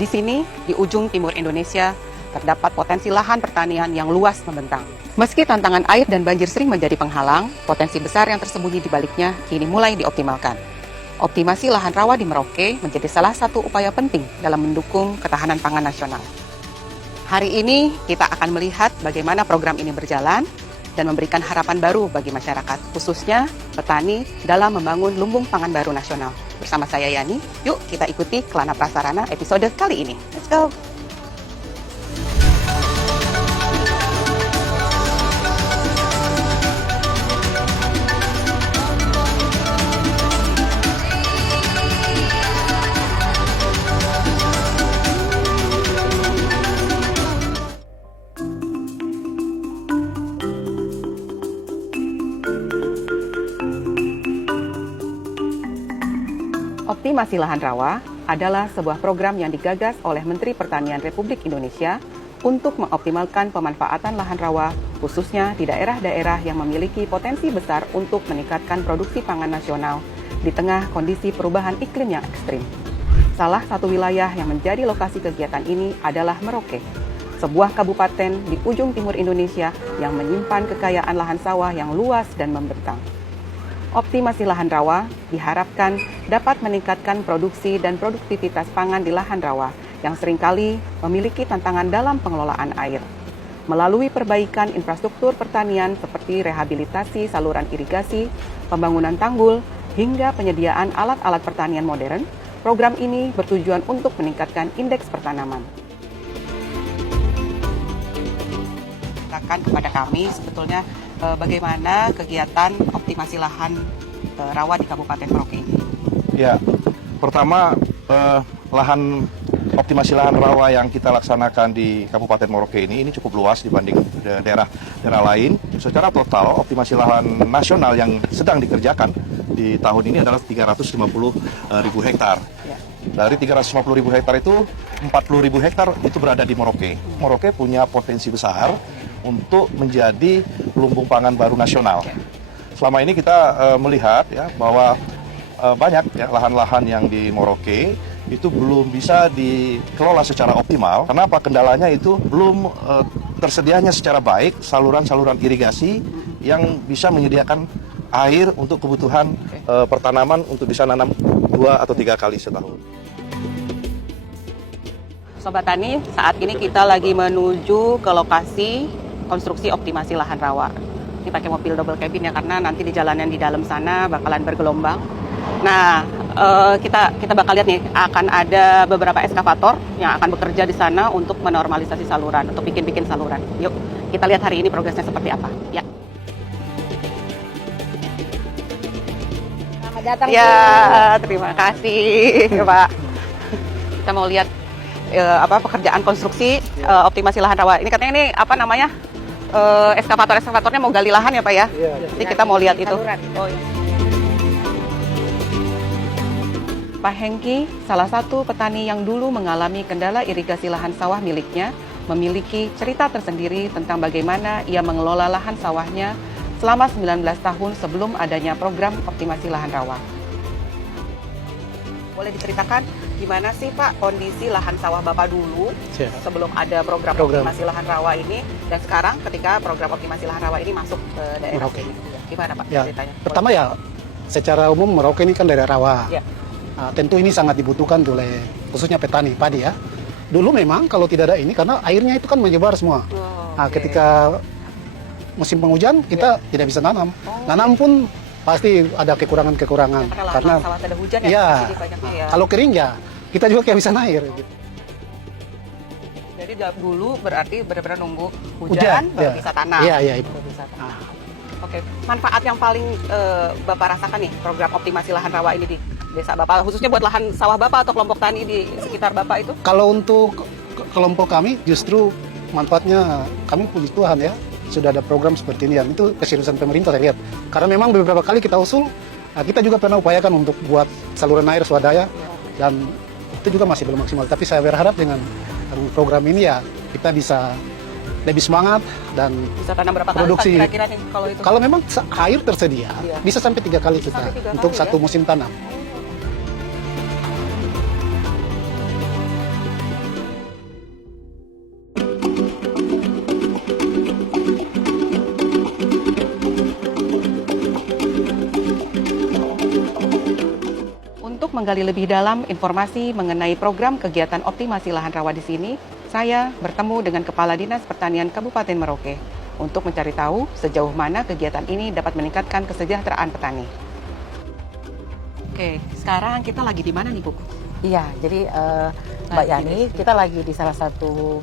Di sini, di ujung timur Indonesia, terdapat potensi lahan pertanian yang luas membentang. Meski tantangan air dan banjir sering menjadi penghalang, potensi besar yang tersembunyi di baliknya kini mulai dioptimalkan. Optimasi lahan rawa di Merauke menjadi salah satu upaya penting dalam mendukung ketahanan pangan nasional. Hari ini kita akan melihat bagaimana program ini berjalan dan memberikan harapan baru bagi masyarakat, khususnya petani dalam membangun lumbung pangan baru nasional. Bersama saya Yani, yuk kita ikuti Kelana Prasarana episode kali ini. Let's go! Optimasi lahan rawa adalah sebuah program yang digagas oleh Menteri Pertanian Republik Indonesia untuk mengoptimalkan pemanfaatan lahan rawa, khususnya di daerah-daerah yang memiliki potensi besar untuk meningkatkan produksi pangan nasional di tengah kondisi perubahan iklim yang ekstrim. Salah satu wilayah yang menjadi lokasi kegiatan ini adalah Merauke, sebuah kabupaten di ujung timur Indonesia yang menyimpan kekayaan lahan sawah yang luas dan membentang. Optimasi lahan rawa diharapkan dapat meningkatkan produksi dan produktivitas pangan di lahan rawa yang seringkali memiliki tantangan dalam pengelolaan air. Melalui perbaikan infrastruktur pertanian seperti rehabilitasi saluran irigasi, pembangunan tanggul, hingga penyediaan alat-alat pertanian modern, program ini bertujuan untuk meningkatkan indeks pertanaman. Kepada kami sebetulnya bagaimana kegiatan optimasi lahan rawa di Kabupaten Merauke ini? Ya, pertama lahan optimasi lahan rawa yang kita laksanakan di Kabupaten Merauke ini cukup luas dibanding daerah lain. Secara total optimasi lahan nasional yang sedang dikerjakan di tahun ini adalah 350.000 hektar. Ya. Dari 350.000 hektar itu 40.000 hektar itu berada di Merauke. Merauke punya potensi besar untuk menjadi lumbung pangan baru nasional. Selama ini kita melihat ya bahwa banyak ya lahan-lahan yang di Merauke itu belum bisa dikelola secara optimal. Kenapa? Kendalanya itu belum tersedianya secara baik saluran-saluran irigasi yang bisa menyediakan air untuk kebutuhan pertanaman untuk bisa nanam 2 atau 3 kali setahun. Sobat Tani, saat ini kita lagi menuju ke lokasi konstruksi optimasi lahan rawa. Ini pakai mobil double cabin ya, karena nanti di jalanan di dalam sana bakalan bergelombang. Nah, kita bakal lihat nih, akan ada beberapa eskavator yang akan bekerja di sana untuk menormalisasi saluran, untuk bikin saluran. Yuk, kita lihat hari ini progresnya seperti apa. Ya. Selamat datang. Ya, terima kasih, Pak. Kita mau lihat pekerjaan konstruksi optimasi lahan rawa. Ini katanya ini apa namanya? Eskavatornya mau gali lahan ya Pak ya? Iya. Jadi kita mau lihat itu. Oh, iya. Pak Hengki, salah satu petani yang dulu mengalami kendala irigasi lahan sawah miliknya, memiliki cerita tersendiri tentang bagaimana ia mengelola lahan sawahnya selama 19 tahun sebelum adanya program optimasi lahan rawa. Boleh diceritakan gimana sih Pak kondisi lahan sawah Bapak dulu sebelum ada program optimasi lahan rawa ini, dan sekarang ketika program optimasi lahan rawa ini masuk ke daerah Merauke. ini? Gimana Pak Ya, ceritanya? pertama ya, secara umum Merauke ini kan daerah rawa. Ya. Tentu ini sangat dibutuhkan oleh khususnya petani padi ya. Dulu memang kalau tidak ada ini karena airnya itu kan menyebar semua. Ketika musim penghujan kita tidak bisa nanam. Nanam pun pasti ada kekurangan-kekurangan karena sawah tidak hujan ya. Kalau kering ya kita juga kayak bisa air gitu. Jadi dulu berarti benar-benar nunggu hujan baru bisa tanam. Iya itu. Oke, manfaat yang paling Bapak rasakan nih program optimasi lahan rawa ini di desa Bapak, khususnya buat lahan sawah Bapak atau kelompok tani di sekitar Bapak itu? Kalau untuk kelompok kami justru manfaatnya kami puji Tuhan ya. Sudah ada program seperti ini, dan itu keseriusan pemerintah saya lihat. Karena memang beberapa kali kita usul, kita juga pernah upayakan untuk buat saluran air swadaya, dan itu juga masih belum maksimal. Tapi saya berharap dengan program ini ya kita bisa lebih semangat dan bisa tanam berapa produksi. Kali kira-kira nih kalau itu? Kalau memang air tersedia, bisa sampai 3 kali kita untuk satu musim tanam. Untuk menggali lebih dalam informasi mengenai program kegiatan optimasi lahan rawa di sini, saya bertemu dengan Kepala Dinas Pertanian Kabupaten Merauke untuk mencari tahu sejauh mana kegiatan ini dapat meningkatkan kesejahteraan petani. Oke, sekarang kita lagi di mana nih, Bu? Iya, jadi Mbak Yani, kita lagi di salah satu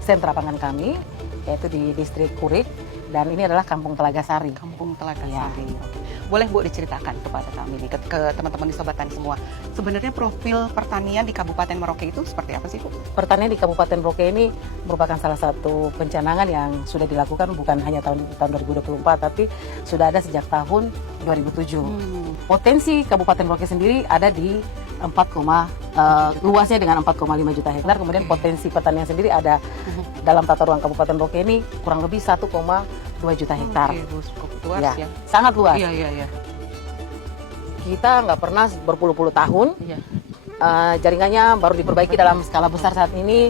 sentra pangan kami, yaitu di distrik Kurik, dan ini adalah Kampung Telaga Sari. Kampung Telaga Iya. Sari. Oke. Boleh Bu diceritakan kepada kami nih, ke teman-teman di Sobat Tani semua. Sebenarnya profil pertanian di Kabupaten Merauke itu seperti apa sih, Bu? Pertanian di Kabupaten Merauke ini merupakan salah satu pencanangan yang sudah dilakukan bukan hanya tahun 2024, tapi sudah ada sejak tahun 2007. Potensi Kabupaten Merauke sendiri ada di luasnya dengan 4,5 juta hektar. Kemudian potensi pertanian sendiri ada dalam tata ruang Kabupaten Merauke ini kurang lebih 1,2 juta hektar. Oke, Bu, cukup luas Ya, ya. sangat luas. Iya. Kita nggak pernah berpuluh-puluh tahun. Iya. Jaringannya baru diperbaiki dalam skala besar saat ini.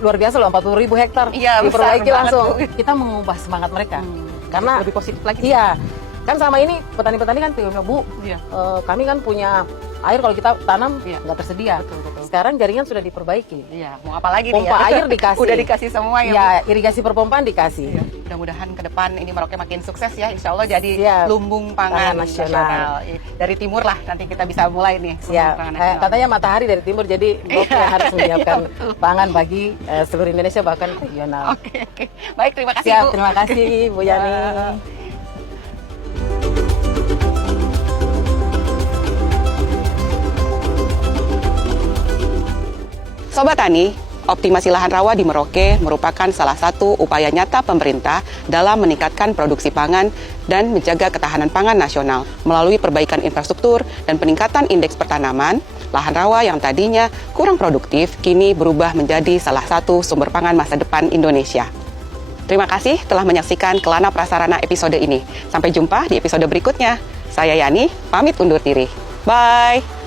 Luar biasa loh, 40.000 hektar Iya, besar diperbaiki banget, langsung. Bu. Kita mengubah semangat mereka. Karena lebih positif lagi. iya, kan selama ini petani-petani kan pengen, Bu, Iya. kami kan punya air kalau kita tanam Iya. nggak tersedia. Betul. Sekarang jaringan sudah diperbaiki. Iya, mau apa lagi nih Pompa ya? air dikasih. Udah dikasih semua ya, Bu? Ya, irigasi perpompaan dikasih. Iya. Mudah-mudahan ke depan ini Merauke makin sukses ya, insya Allah jadi Siap. lumbung pangan Pangan nasional. Dari timur lah nanti kita bisa mulai nih lumbung Ya, pangan nasional. katanya matahari dari timur, jadi Merauke Iya, harus menyiapkan iya, betul. pangan bagi seluruh Indonesia bahkan regional. Oke. Baik, terima kasih Siap, Bu. terima kasih Bu Yani. Ya. Sobat Tani, optimasi lahan rawa di Merauke merupakan salah satu upaya nyata pemerintah dalam meningkatkan produksi pangan dan menjaga ketahanan pangan nasional. Melalui perbaikan infrastruktur dan peningkatan indeks pertanaman, lahan rawa yang tadinya kurang produktif kini berubah menjadi salah satu sumber pangan masa depan Indonesia. Terima kasih telah menyaksikan Kelana Prasarana episode ini. Sampai jumpa di episode berikutnya. Saya Yani, pamit undur diri. Bye!